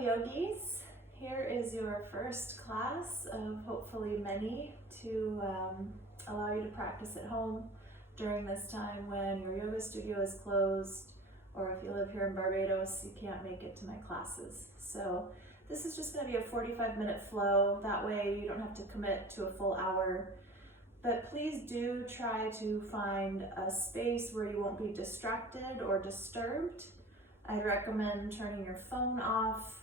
yogis. Here is your first class of hopefully many to allow you to practice at home during this time when your yoga studio is closed, or if you live here in Barbados, you can't make it to my classes. So this is just going to be a 45-minute flow. That way you don't have to commit to a full hour. But please do try to find a space where you won't be distracted or disturbed. I'd recommend turning your phone off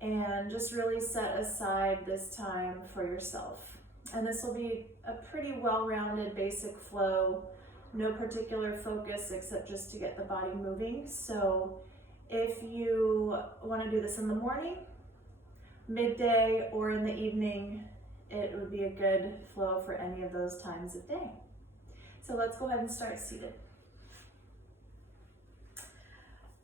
and just really set aside this time for yourself. And this will be a pretty well-rounded basic flow, no particular focus except just to get the body moving. So if you want to do this in the morning, midday, or in the evening, it would be a good flow for any of those times of day. So let's go ahead and start seated.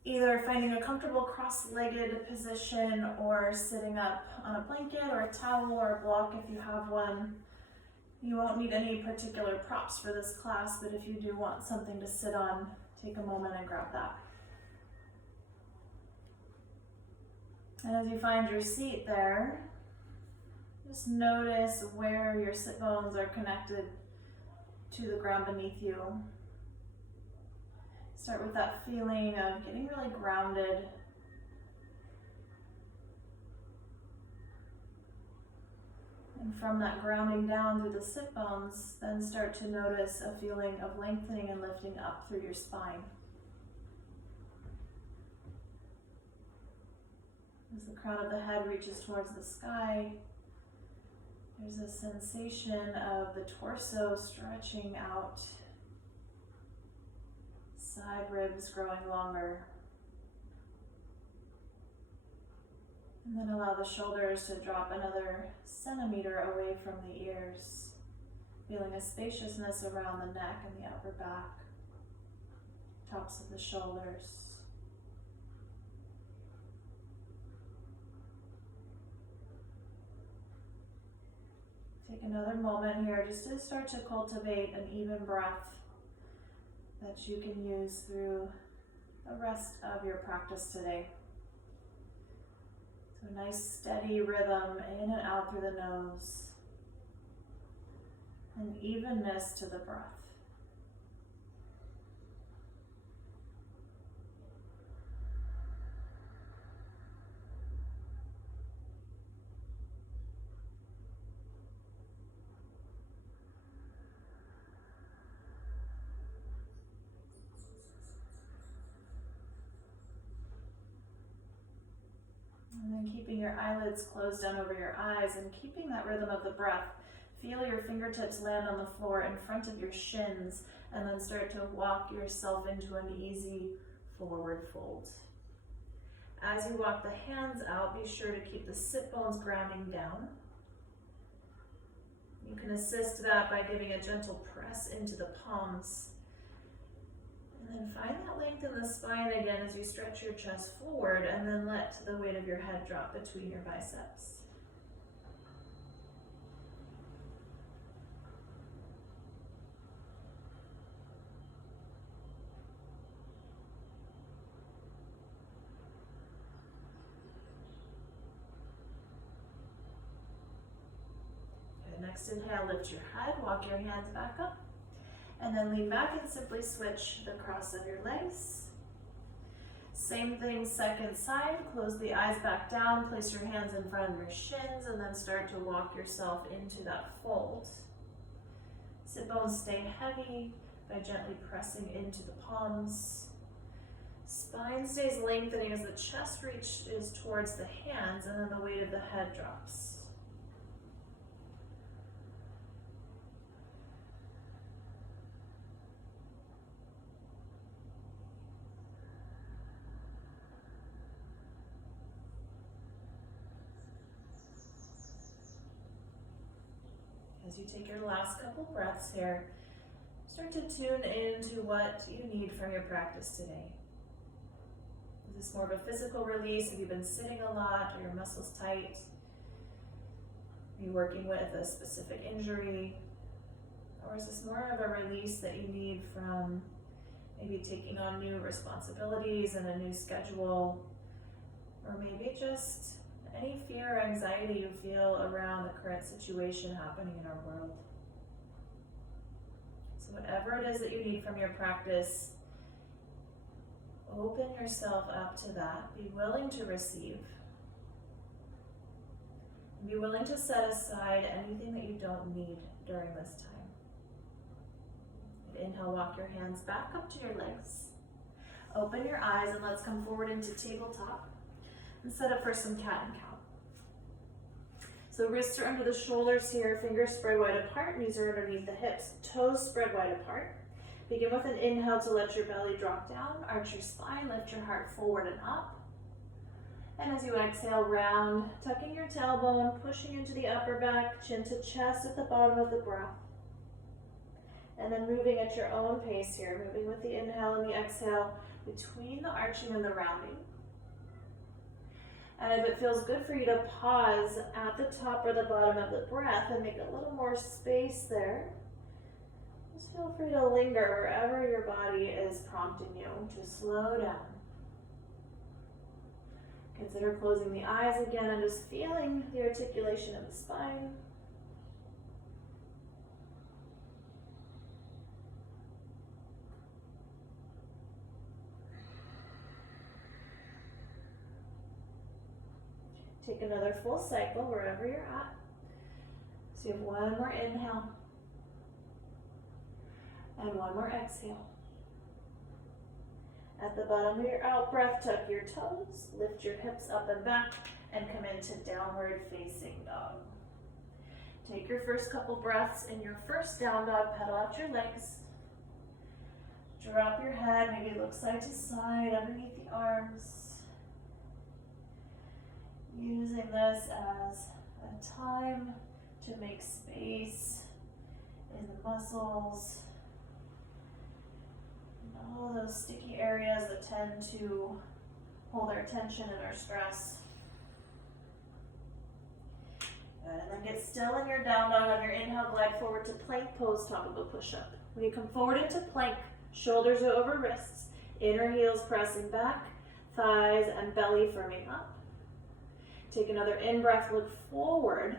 Either finding a comfortable cross-legged position or sitting up on a blanket or a towel or a block if you have one. You won't need any particular props for this class, but if you do want something to sit on, take a moment and grab that. And as you find your seat there, just notice where your sit bones are connected to the ground beneath you. Start with that feeling of getting really grounded. And from that grounding down through the sit bones, then start to notice a feeling of lengthening and lifting up through your spine. As the crown of the head reaches towards the sky, there's a sensation of the torso stretching out, side ribs growing longer. And then allow the shoulders to drop another centimeter away from the ears, feeling a spaciousness around the neck and the upper back, tops of the shoulders. Take another moment here just to start to cultivate an even breath that you can use through the rest of your practice today. So a nice steady rhythm in and out through the nose, and evenness to the breath. And then keeping your eyelids closed down over your eyes and keeping that rhythm of the breath, feel your fingertips land on the floor in front of your shins, and then start to walk yourself into an easy forward fold. As you walk the hands out, be sure to keep the sit bones grounding down. You can assist that by giving a gentle press into the palms. And then find that length in the spine again as you stretch your chest forward, and then let the weight of your head drop between your biceps. Good. Next inhale, lift your head, walk your hands back up. And then lean back and simply switch the cross of your legs. Same thing, second side. Close the eyes back down, place your hands in front of your shins, and then start to walk yourself into that fold. Sit bones stay heavy by gently pressing into the palms. Spine stays lengthening as the chest reaches towards the hands, and then the weight of the head drops. As you take your last couple breaths here, start to tune into what you need from your practice today. Is this more of a physical release? Have you been sitting a lot? Are your muscles tight? Are you working with a specific injury? Or is this more of a release that you need from maybe taking on new responsibilities and a new schedule, or maybe just any fear or anxiety you feel around the current situation happening in our world. So whatever it is that you need from your practice, open yourself up to that. Be willing to receive. And be willing to set aside anything that you don't need during this time. Inhale, walk your hands back up to your legs. Open your eyes and let's come forward into tabletop and set up for some cat and cow. So wrists are under the shoulders here, fingers spread wide apart, knees are underneath the hips, toes spread wide apart. Begin with an inhale to let your belly drop down, arch your spine, lift your heart forward and up. And as you exhale, round, tucking your tailbone, pushing into the upper back, chin to chest at the bottom of the breath. And then moving at your own pace here, moving with the inhale and the exhale between the arching and the rounding. And if it feels good for you to pause at the top or the bottom of the breath and make a little more space there, just feel free to linger wherever your body is prompting you to slow down. Consider closing the eyes again and just feeling the articulation of the spine. Take another full cycle wherever you're at. So you have one more inhale and one more exhale. At the bottom of your out breath, tuck your toes, lift your hips up and back, and come into downward facing dog. Take your first couple breaths in your first down dog, pedal out your legs. Drop your head, maybe look side to side underneath the arms. Using this as a time to make space in the muscles, and all those sticky areas that tend to hold our tension and our stress. Good, and then get still in your down dog. On your inhale, glide forward to plank pose, top of a push-up. When you come forward into plank, shoulders are over wrists, inner heels pressing back, thighs and belly firming up. Take another in-breath, look forward,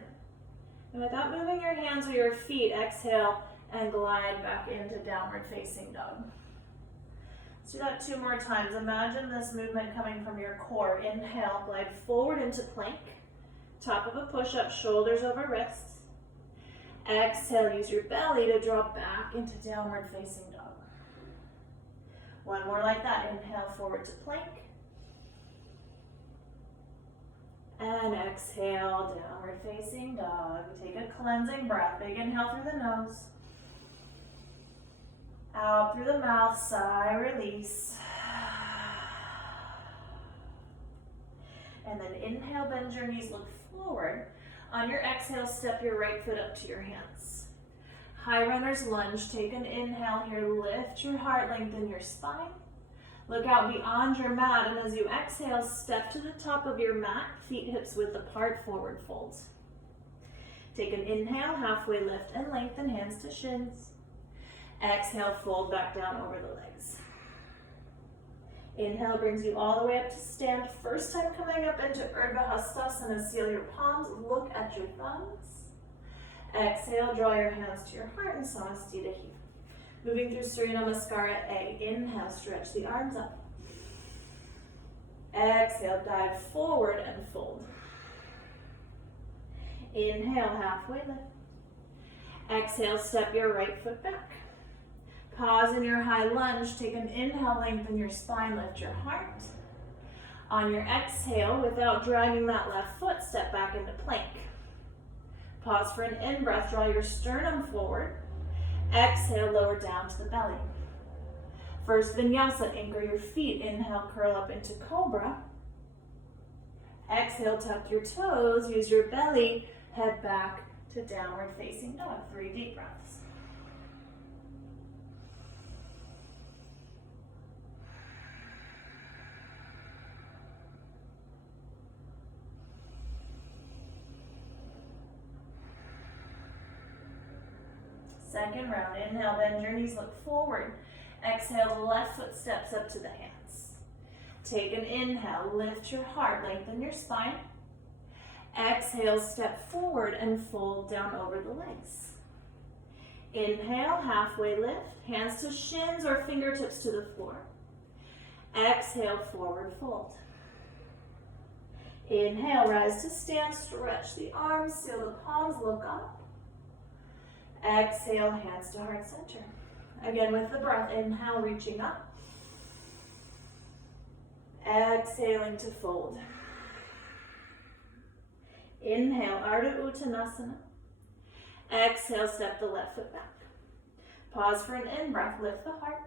and without moving your hands or your feet, exhale and glide back into downward facing dog. Let's do that 2 more times. Imagine this movement coming from your core. Inhale, glide forward into plank, top of a push-up, shoulders over wrists. Exhale, use your belly to drop back into downward facing dog. One more like that. Inhale, forward to plank. And exhale, downward facing dog. Take a cleansing breath. Big inhale through the nose. Out through the mouth, sigh, release. And then inhale, bend your knees, look forward. On your exhale, step your right foot up to your hands. High runner's lunge. Take an inhale here, lift your heart, lengthen your spine. Look out beyond your mat, and as you exhale, step to the top of your mat, feet hips width apart, forward fold. Take an inhale, halfway lift and lengthen, hands to shins. Exhale, fold back down over the legs. Inhale brings you all the way up to stand. First time coming up into Urdhva Hastasana, seal your palms, look at your thumbs. Exhale, draw your hands to your heart and Samastita here. Moving through Surya Namaskara A. Inhale, stretch the arms up. Exhale, dive forward and fold. Inhale, halfway lift. Exhale, step your right foot back. Pause in your high lunge. Take an inhale, lengthen your spine, lift your heart. On your exhale, without dragging that left foot, step back into plank. Pause for an in-breath, draw your sternum forward. Exhale, lower down to the belly. First vinyasa, anchor your feet. Inhale, curl up into cobra. Exhale, tuck your toes, use your belly, head back to downward facing dog. 3 deep breaths. Second round, inhale, bend your knees, look forward. Exhale, left foot steps up to the hands. Take an inhale, lift your heart, lengthen your spine. Exhale, step forward and fold down over the legs. Inhale, halfway lift, hands to shins or fingertips to the floor. Exhale, forward fold. Inhale, rise to stand, stretch the arms, seal the palms, look up. Exhale, hands to heart center. Again with the breath, inhale, reaching up. Exhaling to fold. Inhale, Ardha Uttanasana. Exhale, step the left foot back. Pause for an in-breath, lift the heart.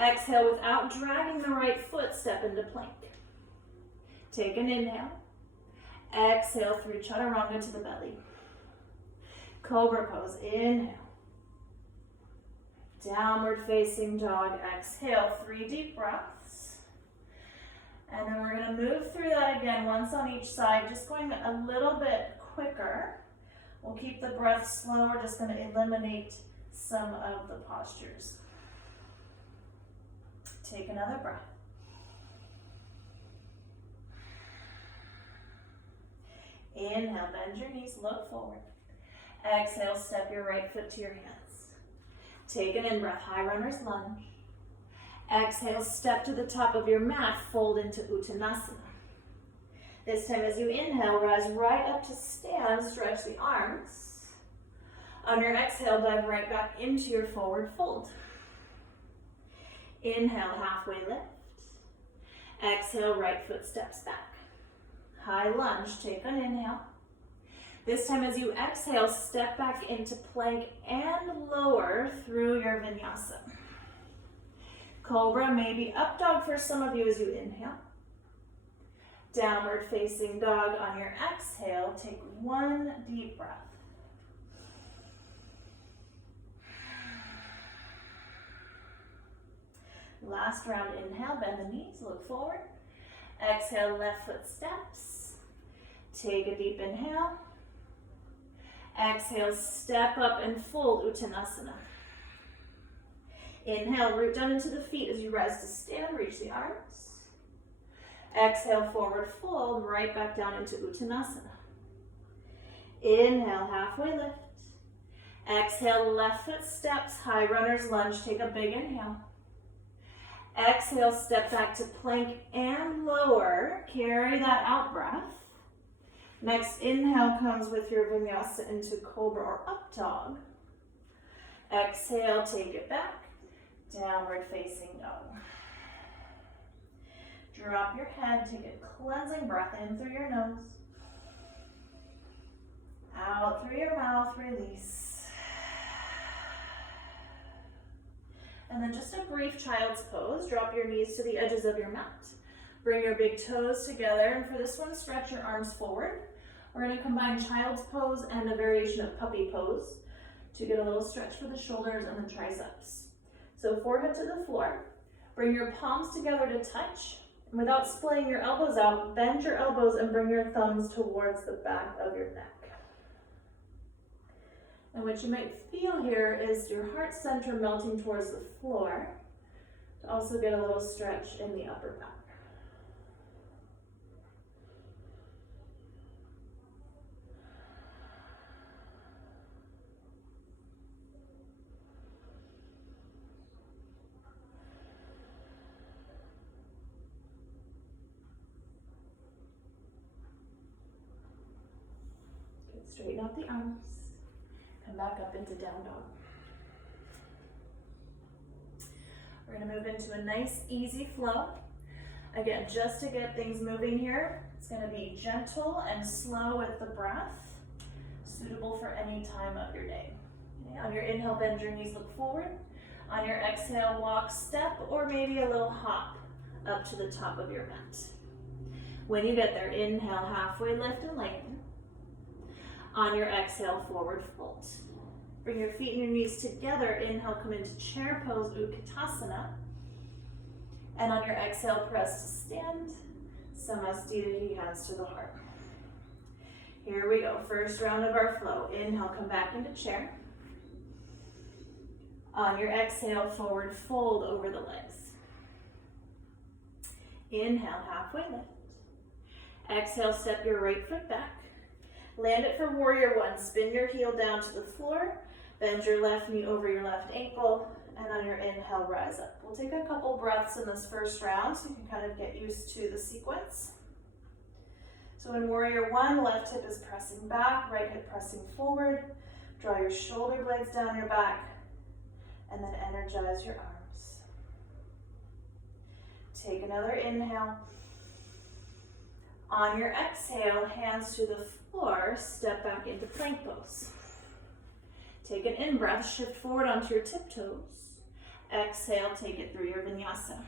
Exhale, without dragging the right foot, step into plank. Take an inhale. Exhale through Chaturanga to the belly. Cobra pose, inhale. Downward facing dog, exhale, 3 deep breaths. And then we're gonna move through that again, once on each side, just going a little bit quicker. We'll keep the breath slow, we're just gonna eliminate some of the postures. Take another breath. Inhale, bend your knees, look forward. Exhale, step your right foot to your hands. Take an in-breath, high runner's lunge. Exhale, step to the top of your mat, fold into Uttanasana. This time as you inhale, rise right up to stand, stretch the arms. On your exhale, dive right back into your forward fold. Inhale, halfway lift. Exhale, right foot steps back. High lunge, take an inhale. This time as you exhale, step back into plank and lower through your vinyasa. Cobra, maybe up dog for some of you as you inhale. Downward facing dog on your exhale, take 1 deep breath. Last round, inhale, bend the knees, look forward. Exhale, left foot steps. Take a deep inhale. Exhale, step up and fold Uttanasana. Inhale, root down into the feet as you rise to stand, reach the arms. Exhale, forward fold, right back down into Uttanasana. Inhale, halfway lift. Exhale, left foot steps, high runner's lunge, take a big inhale. Exhale, step back to plank and lower, carry that out breath. Next inhale comes with your vinyasa into cobra or up dog. Exhale, take it back, downward facing dog. Drop your head, take a cleansing breath in through your nose. Out through your mouth, release. And then just a brief child's pose. Drop your knees to the edges of your mat. Bring your big toes together, and for this one, stretch your arms forward. We're going to combine child's pose and a variation of puppy pose to get a little stretch for the shoulders and the triceps. So forehead to the floor. Bring your palms together to touch. And without splaying your elbows out, bend your elbows and bring your thumbs towards the back of your neck. And what you might feel here is your heart center melting towards the floor to also get a little stretch in the upper back. Good. Straighten out the arms. Come back up into down dog. We're going to move into a nice, easy flow. Again, just to get things moving here, it's going to be gentle and slow with the breath, suitable for any time of your day. Okay, on your inhale, bend your knees, look forward. On your exhale, walk, step, or maybe a little hop up to the top of your mat. When you get there, inhale, halfway lift and lengthen. On your exhale, forward fold. Bring your feet and your knees together. Inhale, come into chair pose, Utkatasana. And on your exhale, press to stand. Samastiti, hands to the heart. Here we go, first round of our flow. Inhale, come back into chair. On your exhale, forward fold over the legs. Inhale, halfway lift. Exhale, step your right foot back. Land it for warrior one. Spin your heel down to the floor. Bend your left knee over your left ankle. And on your inhale, rise up. We'll take a couple breaths in this first round so you can kind of get used to the sequence. So in warrior one, left hip is pressing back, right hip pressing forward. Draw your shoulder blades down your back. And then energize your arms. Take another inhale. On your exhale, hands to the floor, step back into plank pose. Take an in-breath, shift forward onto your tiptoes. Exhale, take it through your vinyasa.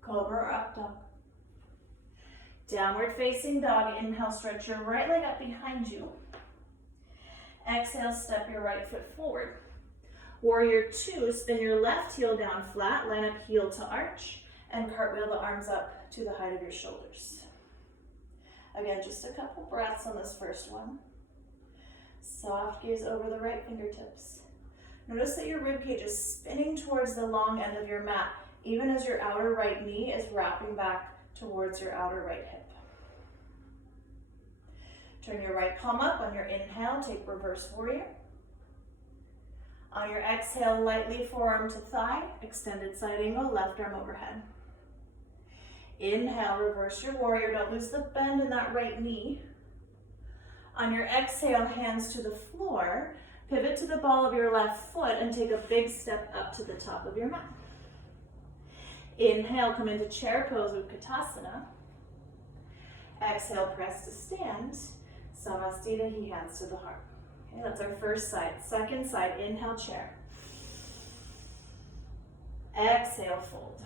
Cobra or up dog. Downward facing dog. Inhale, stretch your right leg up behind you. Exhale, step your right foot forward. Warrior two, spin your left heel down flat, line up heel to arch, and cartwheel the arms up to the height of your shoulders. Again, just a couple breaths on this first one. Soft gaze over the right fingertips. Notice that your ribcage is spinning towards the long end of your mat, even as your outer right knee is wrapping back towards your outer right hip. Turn your right palm up. On your inhale, take reverse warrior. On your exhale, lightly forearm to thigh, extended side angle, left arm overhead. Inhale, reverse your warrior. Don't lose the bend in that right knee. On your exhale, hands to the floor. Pivot to the ball of your left foot and take a big step up to the top of your mat. Inhale, come into chair pose, Utkatasana. Exhale, press to stand. Samastita, hands to the heart. Okay, that's our first side. Second side, inhale, chair. Exhale, fold.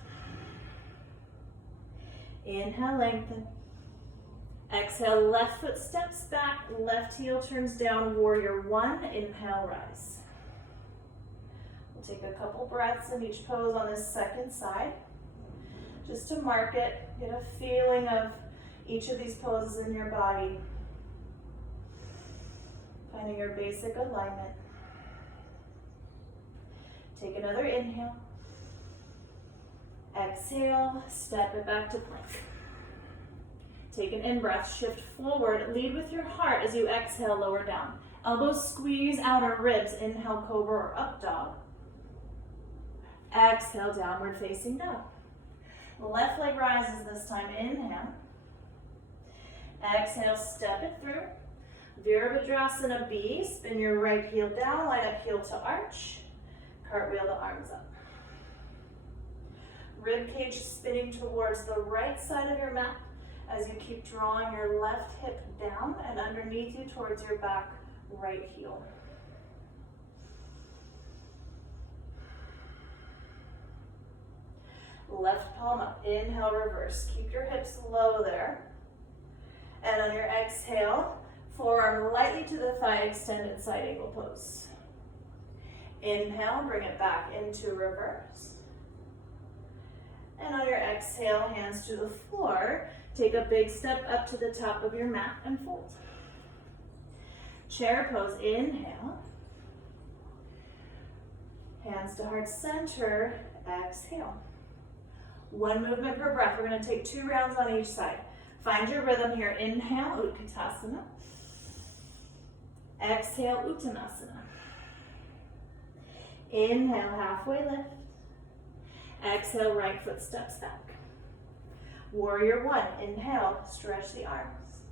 Inhale, lengthen. Exhale, left foot steps back, left heel turns down, warrior one, inhale, rise. We'll take a couple breaths in each pose on this second side. Just to mark it, get a feeling of each of these poses in your body. Finding your basic alignment. Take another inhale. Exhale, step it back to plank. Take an in-breath, shift forward, lead with your heart as you exhale, lower down. Elbows squeeze outer ribs, inhale, cobra or up dog. Exhale, downward facing dog. Left leg rises this time, inhale. Exhale, step it through. Virabhadrasana B, spin your right heel down, line up heel to arch. Cartwheel the arms up. Rib cage spinning towards the right side of your mat as you keep drawing your left hip down and underneath you towards your back right heel. Left palm up, inhale, reverse. Keep your hips low there. And on your exhale, forearm lightly to the thigh, extended side angle pose. Inhale, bring it back into reverse. And on your exhale, hands to the floor. Take a big step up to the top of your mat and fold. Chair pose, inhale. Hands to heart center, exhale. One movement per breath. We're going to take 2 rounds on each side. Find your rhythm here. Inhale, Utkatasana. Exhale, Uttanasana. Inhale, halfway lift. Exhale, right foot steps back. Warrior one, inhale, stretch the arms.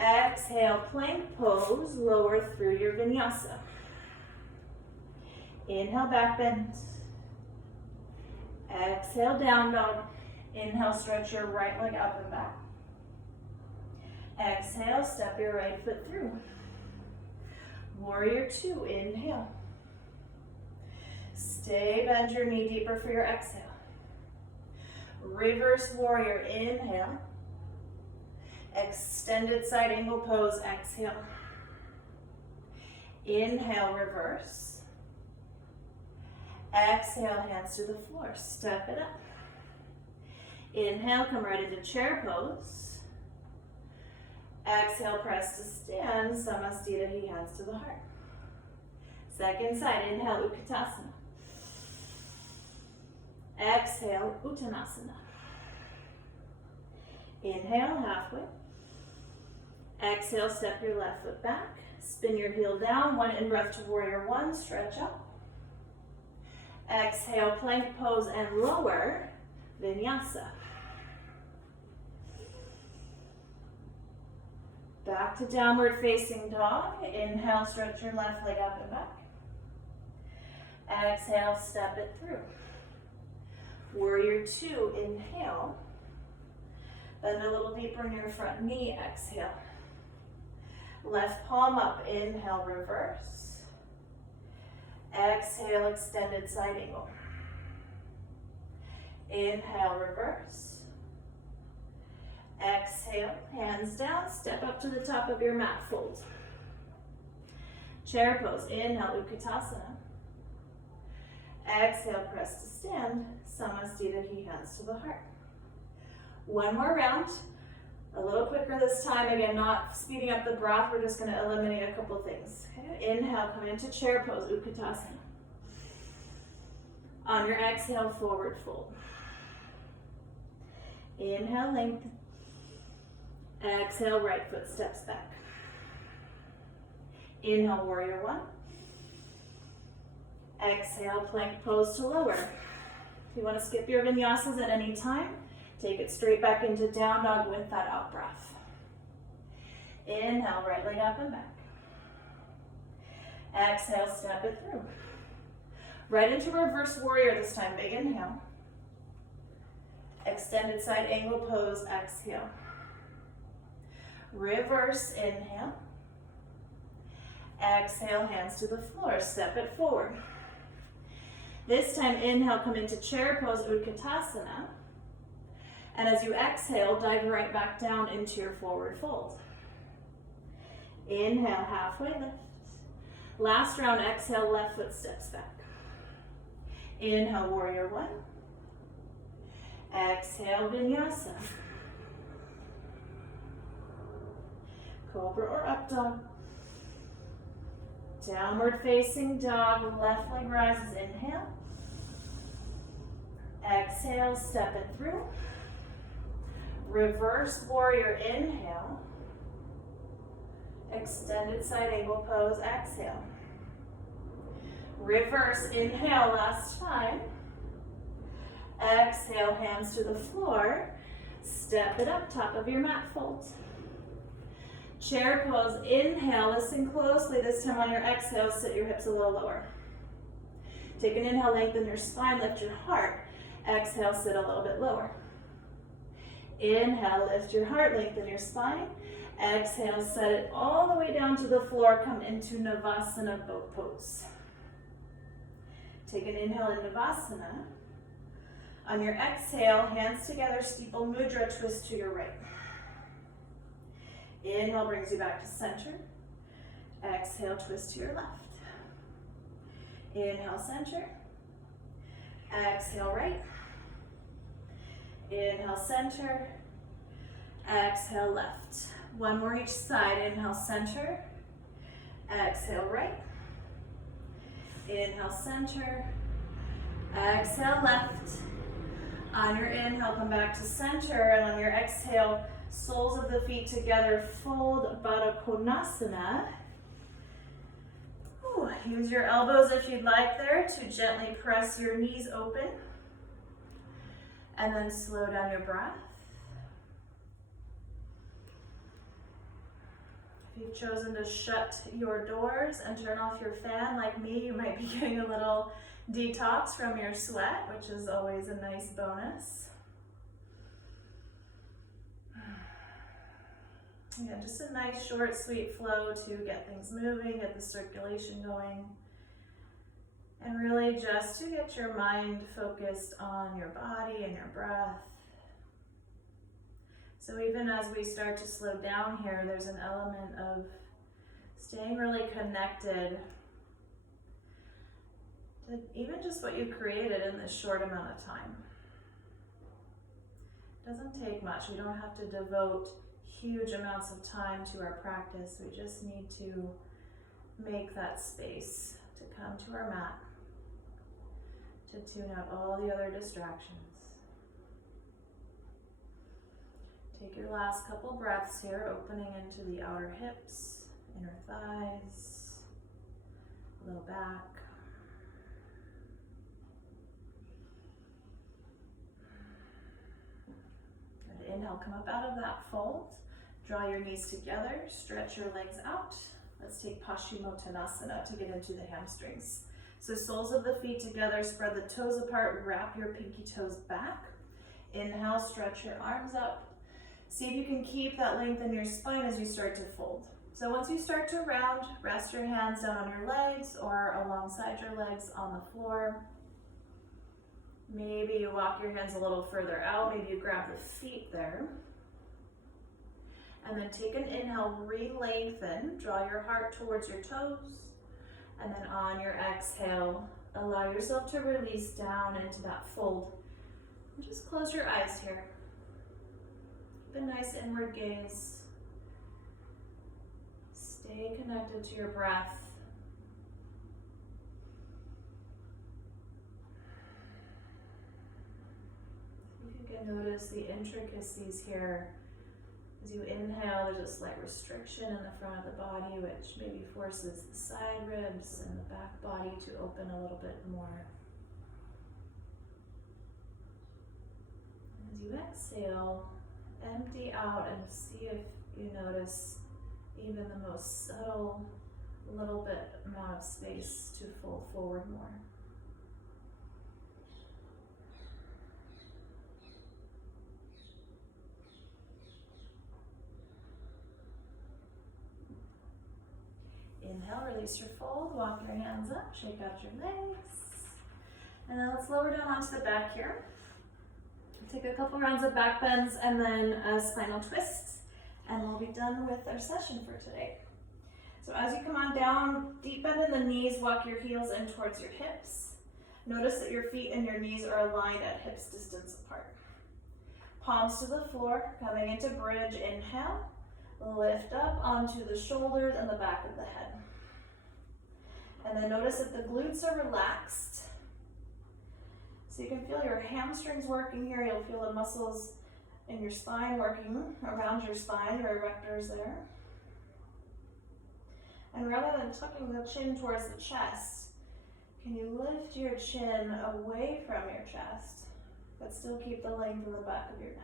Exhale, plank pose, lower through your vinyasa. Inhale, back bend. Exhale, down dog. Inhale, stretch your right leg up and back. Exhale, step your right foot through. Warrior two, inhale. Stay, bend your knee deeper for your exhale. Reverse warrior, inhale. Extended side angle pose, exhale. Inhale, reverse. Exhale, hands to the floor, step it up. Inhale, come right into chair pose. Exhale, press to stand, Samastita, hands to the heart. Second side, inhale, Utkatasana. Exhale, Uttanasana. Inhale, halfway. Exhale, step your left foot back. Spin your heel down. One in-breath to warrior one. Stretch up. Exhale, plank pose and lower. Vinyasa. Back to downward facing dog. Inhale, stretch your left leg up and back. Exhale, step it through. Warrior two, inhale. Bend a little deeper in your front knee, exhale. Left palm up, inhale, reverse. Exhale, extended side angle. Inhale, reverse. Exhale, hands down, step up to the top of your mat, fold. Chair pose, inhale, Utkatasana. Exhale, press to stand, Samastita, hands to the heart. One more round, a little quicker this time. Again, not speeding up the breath, we're just gonna eliminate a couple things. Okay? Inhale, come into chair pose, Utkatasana. On your exhale, forward fold. Inhale, lengthen. Exhale, right foot steps back. Inhale, warrior one. Exhale, plank pose to lower. If you want to skip your vinyasas at any time, take it straight back into down dog with that out breath. Inhale, right leg up and back. Exhale, step it through. Right into reverse warrior this time, big inhale. Extended side angle pose, exhale. Reverse inhale. Exhale, hands to the floor, step it forward. This time, inhale, come into chair pose, Utkatasana. And as you exhale, dive right back down into your forward fold. Inhale, halfway lift. Last round, exhale, left foot steps back. Inhale, warrior one. Exhale, vinyasa. Cobra or up dog. Downward facing dog, left leg rises, inhale. Exhale, step it through. Reverse warrior, inhale. Extended side angle pose, exhale. Reverse, inhale, last time. Exhale, hands to the floor. Step it up, top of your mat, fold. Chair pose, inhale, listen closely. This time on your exhale, sit your hips a little lower. Take an inhale, lengthen your spine, lift your heart. Exhale, sit a little bit lower. Inhale, lift your heart, lengthen your spine. Exhale, set it all the way down to the floor. Come into Navasana boat pose. Take an inhale in Navasana. On your exhale, hands together, steeple mudra, twist to your right. Inhale brings you back to center. Exhale, twist to your left. Inhale, center. Exhale, right. Inhale, center. Exhale, left. One more each side. Inhale, center. Exhale, right. Inhale, center. Exhale, left. On your inhale, come back to center. And on your exhale, soles of the feet together, fold Baddha Konasana. Use your elbows if you'd like there to gently press your knees open. And then slow down your breath. If you've chosen to shut your doors and turn off your fan like me, you might be getting a little detox from your sweat, which is always a nice bonus. Yeah, just a nice, short, sweet flow to get things moving, get the circulation going, and really just to get your mind focused on your body and your breath. So even as we start to slow down here, there's an element of staying really connected to even just what you created in this short amount of time. It doesn't take much. We don't have to devote huge amounts of time to our practice. We just need to make that space to come to our mat, to tune out all the other distractions. Take your last couple breaths here, opening into the outer hips, inner thighs, low back. Good. Inhale, come up out of that fold. Draw your knees together, stretch your legs out. Let's take Paschimottanasana to get into the hamstrings. So soles of the feet together, spread the toes apart, wrap your pinky toes back. Inhale, stretch your arms up. See if you can keep that length in your spine as you start to fold. So once you start to round, rest your hands down on your legs or alongside your legs on the floor. Maybe you walk your hands a little further out, maybe you grab the feet there. And then take an inhale, re-lengthen, draw your heart towards your toes. And then on your exhale, allow yourself to release down into that fold. And just close your eyes here. Keep a nice inward gaze. Stay connected to your breath. If you can notice the intricacies here. As you inhale, there's a slight restriction in the front of the body, which maybe forces the side ribs and the back body to open a little bit more. As you exhale, empty out and see if you notice even the most subtle little bit amount of space to fold forward more. Inhale, release your fold, walk your hands up, shake out your legs. And then let's lower down onto the back here. Take a couple rounds of back bends and then a spinal twist, and we'll be done with our session for today. So as you come on down, deep bend in the knees, walk your heels in towards your hips. Notice that your feet and your knees are aligned at hips distance apart. Palms to the floor, coming into bridge, inhale. Lift up onto the shoulders and the back of the head. And then notice that the glutes are relaxed. So you can feel your hamstrings working here. You'll feel the muscles in your spine working around your spine, your erectors there. And rather than tucking the chin towards the chest, can you lift your chin away from your chest, but still keep the length in the back of your neck?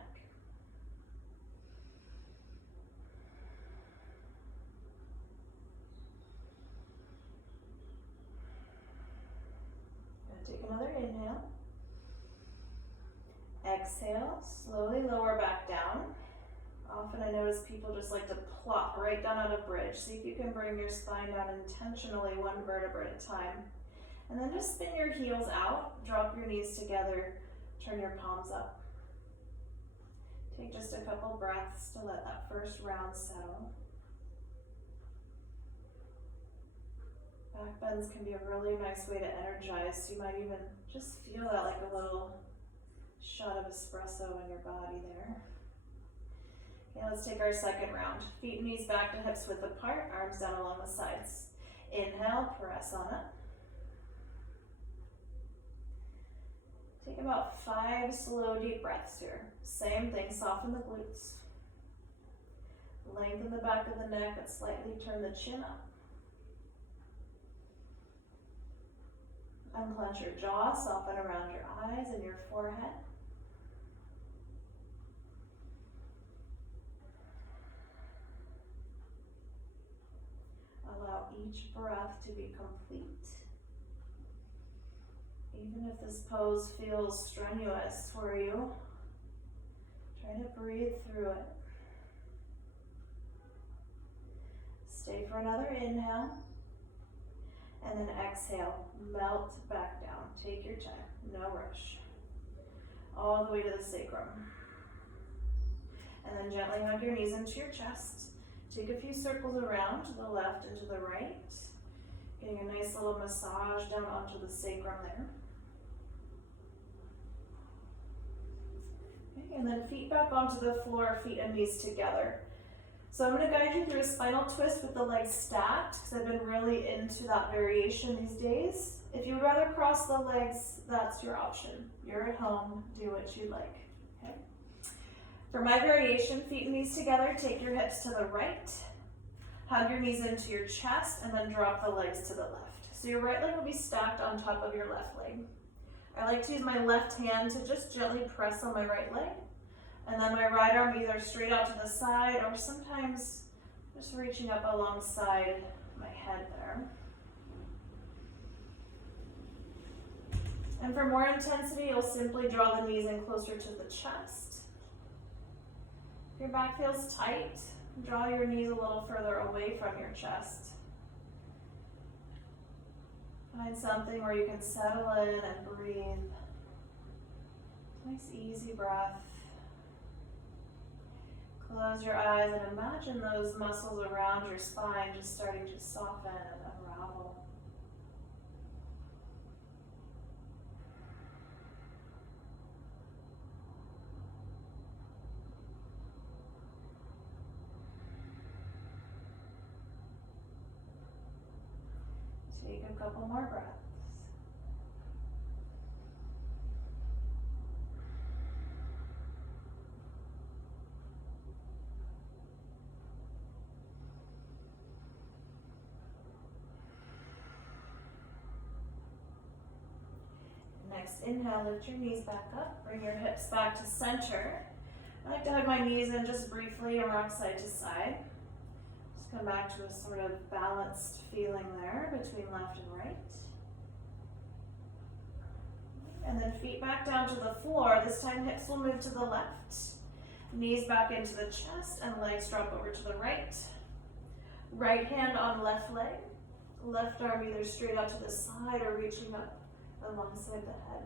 Take another inhale. Exhale, slowly lower back down. Often I notice people just like to plop right down out of bridge. See if you can bring your spine down intentionally, one vertebra at a time. And then just spin your heels out, drop your knees together, turn your palms up. Take just a couple breaths to let that first round settle. Back bends can be a really nice way to energize. You might even just feel that like a little shot of espresso in your body there. Okay, let's take our second round. Feet and knees back to hips width apart, arms down along the sides. Inhale, press on up. Take about 5 slow deep breaths here. Same thing, soften the glutes. Lengthen the back of the neck, but slightly turn the chin up. Unclench your jaw, soften around your eyes and your forehead. Allow each breath to be complete. Even if this pose feels strenuous for you, try to breathe through it. Stay for another inhale. And then exhale, melt back down. Take your time, no rush. All the way to the sacrum. And then gently hug your knees into your chest. Take a few circles around to the left and to the right. Getting a nice little massage down onto the sacrum there. Okay, and then feet back onto the floor, feet and knees together. So I'm going to guide you through a spinal twist with the legs stacked, because I've been really into that variation these days. If you would rather cross the legs, that's your option. You're at home, do what you like, okay? For my variation, feet and knees together, take your hips to the right, hug your knees into your chest, and then drop the legs to the left. So your right leg will be stacked on top of your left leg. I like to use my left hand to just gently press on my right leg, and then my right arm either straight out to the side or sometimes just reaching up alongside my head there. And for more intensity, you'll simply draw the knees in closer to the chest. If your back feels tight, draw your knees a little further away from your chest. Find something where you can settle in and breathe. Nice easy breath. Close your eyes and imagine those muscles around your spine just starting to soften and unravel. Take a couple more breaths. Next, inhale, lift your knees back up, bring your hips back to center. I like to hug my knees in just briefly and rock side to side. Just come back to a sort of balanced feeling there between left and right. And then feet back down to the floor. This time hips will move to the left. Knees back into the chest and legs drop over to the right. Right hand on left leg. Left arm either straight out to the side or reaching up alongside the head.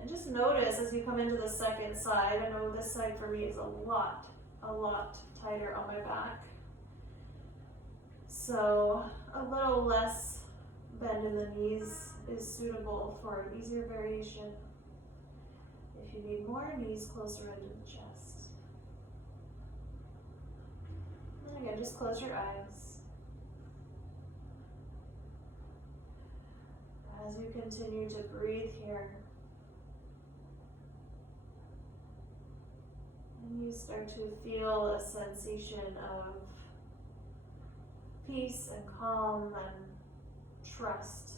And just notice as you come into the second side, I know this side for me is a lot tighter on my back. So a little less bend in the knees is suitable for an easier variation. If you need more, knees closer into the chest. And again, just close your eyes. As we continue to breathe here, and you start to feel a sensation of peace and calm and trust.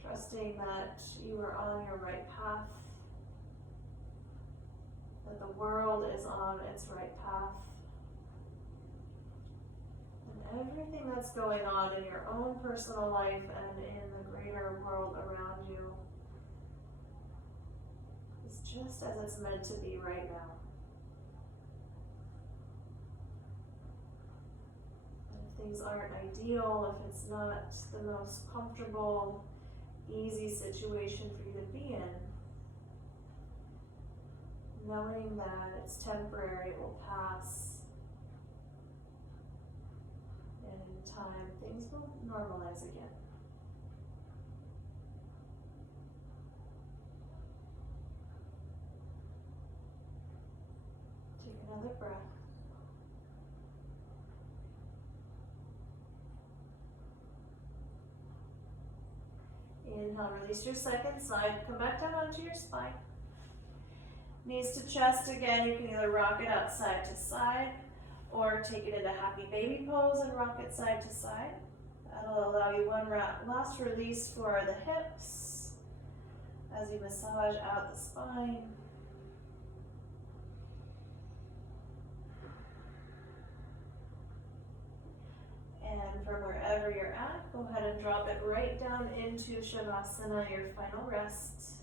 Trusting that you are on your right path, that the world is on its right path, and everything that's going on in your own personal life and in the greater world around you is just as it's meant to be right now. And if things aren't ideal, if it's not the most comfortable, easy situation for you to be in, knowing that it's temporary, it will pass, and in time things will normalize again. Take another breath. Inhale, release your second side. Come back down onto your spine. Knees to chest again. You can either rock it out side to side or take it into happy baby pose and rock it side to side. That'll allow you one last release for the hips as you massage out the spine. And from wherever you're at, go ahead and drop it right down into Shavasana, your final rest.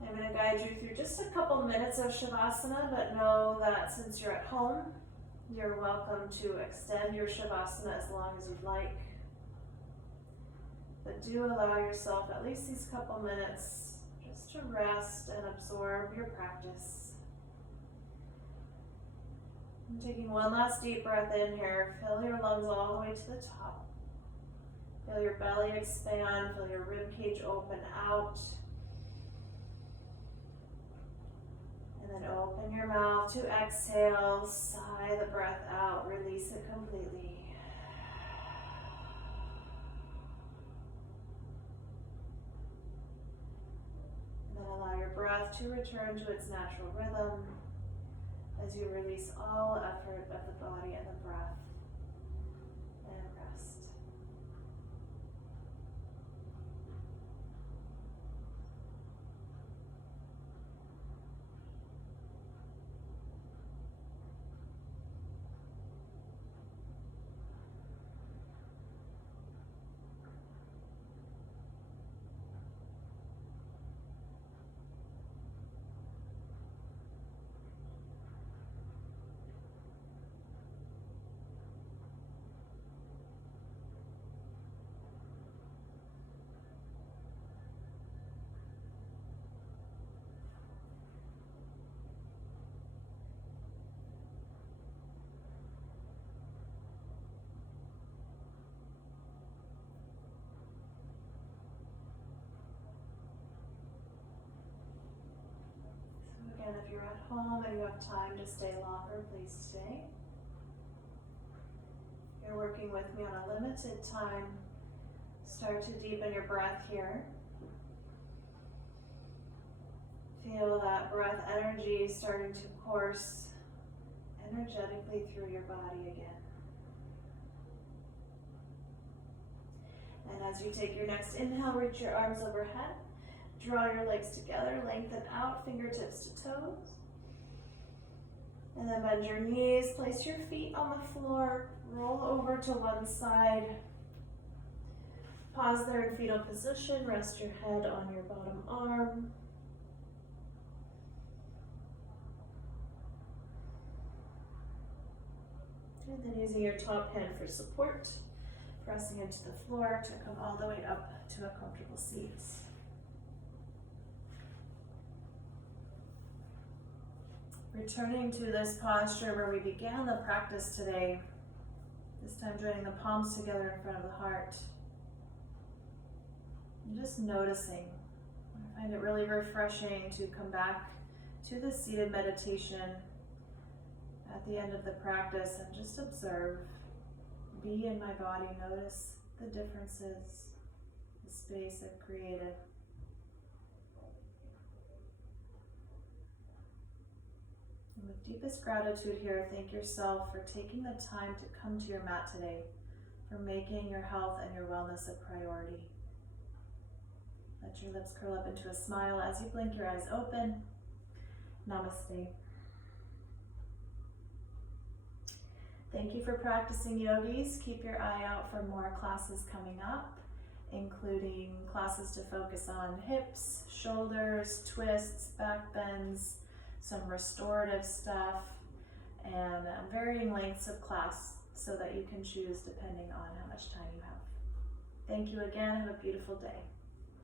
I'm going to guide you through just a couple minutes of Shavasana, but know that since you're at home, you're welcome to extend your Shavasana as long as you'd like. But do allow yourself at least these couple minutes just to rest and absorb your practice. And taking one last deep breath in here, fill your lungs all the way to the top. Feel your belly expand, feel your rib cage open out. And then open your mouth to exhale, sigh the breath out, release it completely. breath to return to its natural rhythm as you release all effort of the body and the breath, and rest. Again, if you're at home and you have time to stay longer, please stay. You're working with me on a limited time. Start to deepen your breath here. Feel that breath energy starting to course energetically through your body again. And as you take your next inhale, reach your arms overhead. Draw your legs together, lengthen out, fingertips to toes. And then bend your knees, place your feet on the floor, roll over to one side. Pause there in fetal position, rest your head on your bottom arm. And then using your top hand for support, pressing into the floor to come all the way up to a comfortable seat. Returning to this posture where we began the practice today, this time joining the palms together in front of the heart. And just noticing. I find it really refreshing to come back to the seated meditation at the end of the practice and just observe, be in my body, notice the differences, the space I've created. And with deepest gratitude here, thank yourself for taking the time to come to your mat today, for making your health and your wellness a priority. Let your lips curl up into a smile as you blink your eyes open. Namaste. Thank you for practicing, yogis. Keep your eye out for more classes coming up, including classes to focus on hips, shoulders, twists, back bends, some restorative stuff, and varying lengths of class so that you can choose depending on how much time you have. Thank you again. Have a beautiful day.